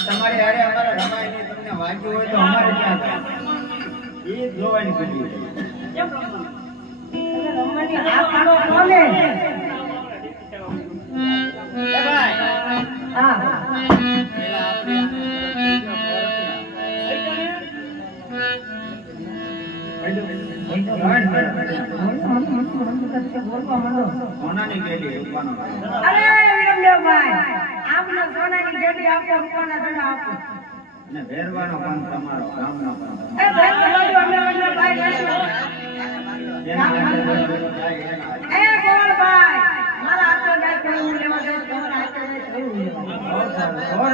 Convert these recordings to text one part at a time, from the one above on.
તમારી હારે અમારે તમને વાંચ્યું હોય તો અમારે ત્યાં બોલવા માંડો. સોનાની ગેડી રૂપાનો અરે વિરમદેવભાઈ, આપને સોનાની ગેડી આપો, રૂપાના દડા આપો. અને ભેરવાનો પણ તમારો ગામનો પણ એ ભાઈ, તમારી અમે બંને ભાઈ રહેશું. જેના હાથે બોલવાનું જાય એના હાથે. એ ગોળભાઈ, મારા હાથો જાય હું લેવા જઈશ, તમારા હાથો જાય હું લેવા જઈશ. બહુ સારું. બહુ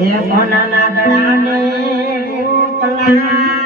એ કોનાના દડાને ગોપલા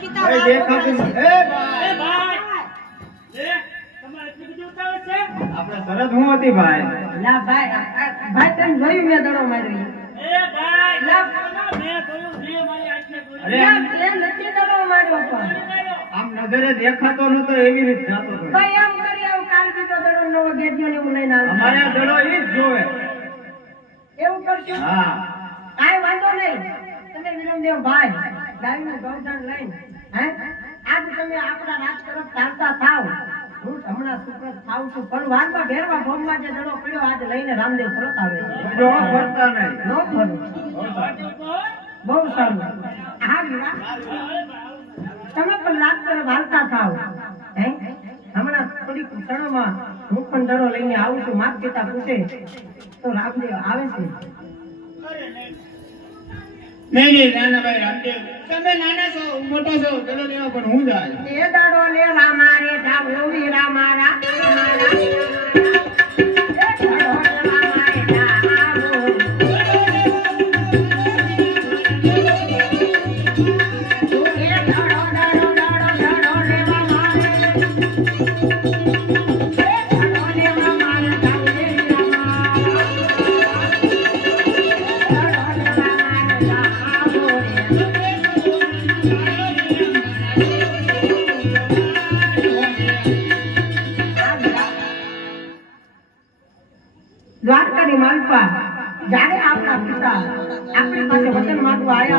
પિતા ભાઈ. એ ભાઈ. તમારે એટલી બધી ઉતાવળ છે? આપણે શરત શું હતી ભાઈ? લા ભાઈ આ- આ- ભાઈ તમે જોયું મેં દડો માર્યો. એ ભાઈ લા. મેં જોયું મેં મારી આંખે જોયું. અરે. એ નથી દડો માર્યો પણ આમ નજરે દેખાતો નતો એવી રીતે જાતો હતો. ભાઈ એમ કરી આવું કાલ બીજો દડો નવો ગેડિયો ને હું લઈને આવું અમારે દડો ઈ જ જોવે. એવું કરશું? હા. કાંઈ વાંધો નહીં. તમે વિરમદેવ ભાઈ. ગાયનું ગૌધન લઈને હે? આજ તમે આપણા રાજ તરફ ચાલતા થાવ. હું હમણાં સુપ્રત થાવ છું. પણ વાંધો ભેરવા ભોગમાં જે દડો પડ્યો આજ લઈને રામદેવ આવે છે. ફરતા નહીં. નો ફરું. બહુ સારું. હા તમે પણ રાત તરફ હાલતા થાવ. હે? હમણાં થોડીક ક્ષણોમાં હું પણ દડો લઈને આવું છું. માત પિતા પૂછે તો રામદેવ આવે છે. નહીં નહીં, નાના ભાઈ રામદેવ તમે નાના છો, મોટો છો, ચલો લેવા, પણ હું જાય એ દાડો લે રામા રે ધાવ મારા રામા રામા રા.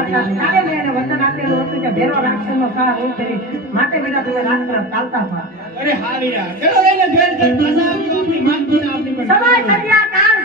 હતા. ત્યારે મેં એને વચન આપેલું હતું કે ભેરો રાક્ષસનો સહાર હું માટે બીજા તમે રાત તરફ ચાલતા અરે ચલો આપણી આપણી સમય સર્યા